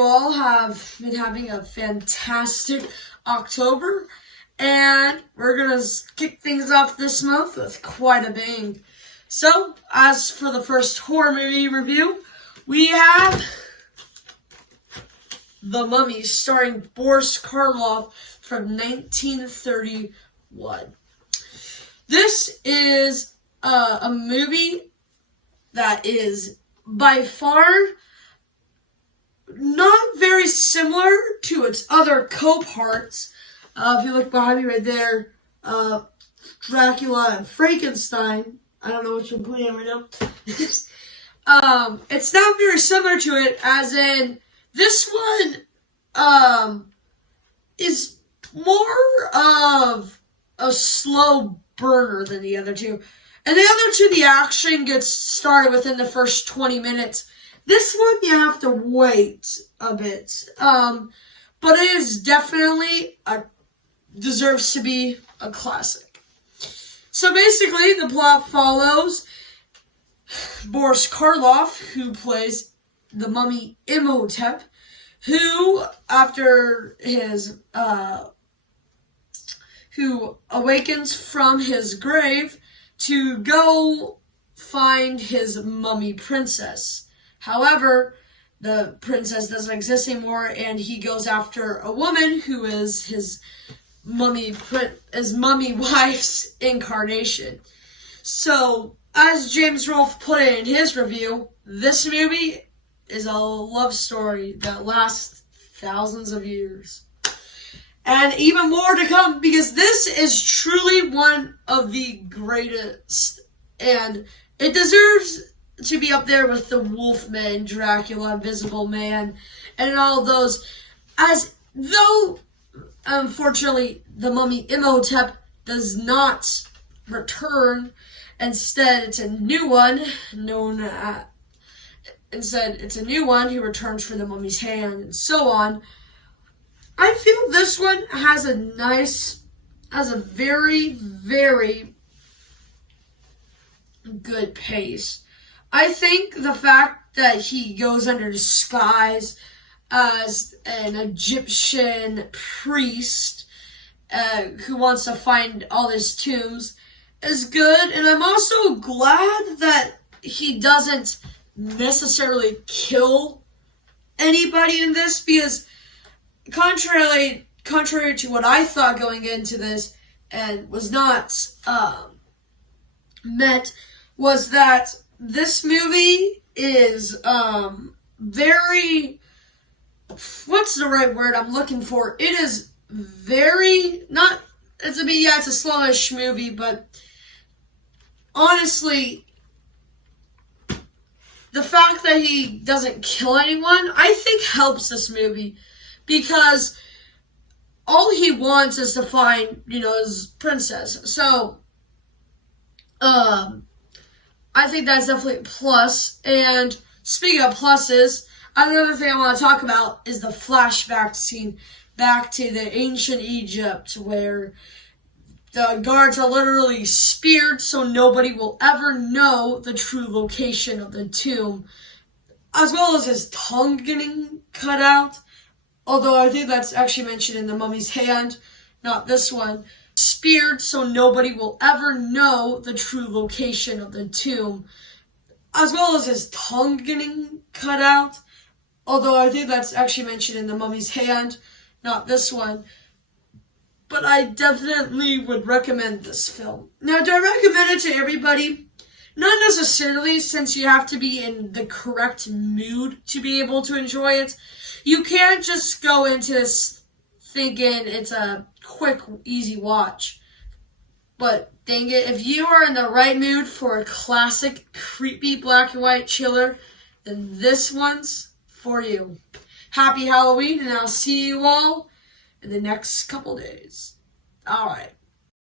you all have been having a fantastic October, and we're going to kick things off this month with quite a bang. So, as for the first horror movie review, we have The Mummy, starring Boris Karloff from 1931. This is a movie that is by far not very similar to its other co-parts. If you look behind me right there, Dracula and Frankenstein. I don't know which one I'm playing at right now. It's not very similar to it, as in this one is more of a slow burner than the other two. And the other two, the action gets started within the first 20 minutes. This one, you have to wait a bit. But it is definitely deserves to be a classic. So basically, the plot follows Boris Karloff, who plays the mummy Imhotep, who, after his, who awakens from his grave to go find his mummy princess. However, the princess doesn't exist anymore, and he goes after a woman who is his mummy wife's incarnation. So, as James Rolfe put it in his review, this movie is a love story that lasts thousands of years. And even more to come, because this is truly one of the greatest, and it deserves to be up there with the Wolfman, Dracula, Invisible Man, and all those. As though, unfortunately, the mummy Imhotep does not return. Instead, it's a new one who returns for the mummy's hand, and so on. I feel this one has a very, very good pace. I think the fact that he goes under disguise as an Egyptian priest who wants to find all his tombs is good. And I'm also glad that he doesn't necessarily kill anybody in this, because contrary to what I thought going into this, and was not met, was that this movie is very, what's the right word I'm looking for? It is very, it's a slowish movie, but honestly, the fact that he doesn't kill anyone, I think helps this movie. Because all he wants is to find, his princess. So, I think that's definitely a plus. And speaking of pluses, another thing I want to talk about is the flashback scene back to the ancient Egypt, where the guards are literally speared so nobody will ever know the true location of the tomb, as well as his tongue getting cut out. Although I think that's actually mentioned in The Mummy's Hand, not this one. Speared so nobody will ever know the true location of the tomb, as well as his tongue getting cut out. Although I think that's actually mentioned in The Mummy's Hand, not this one. But I definitely would recommend this film. Now, do I recommend it to everybody? Not necessarily, since you have to be in the correct mood to be able to enjoy it. You can't just go into this thinking it's a quick, easy watch. But dang it, if you are in the right mood for a classic, creepy black and white chiller, then this one's for you. Happy Halloween, and I'll see you all in the next couple days. Alright.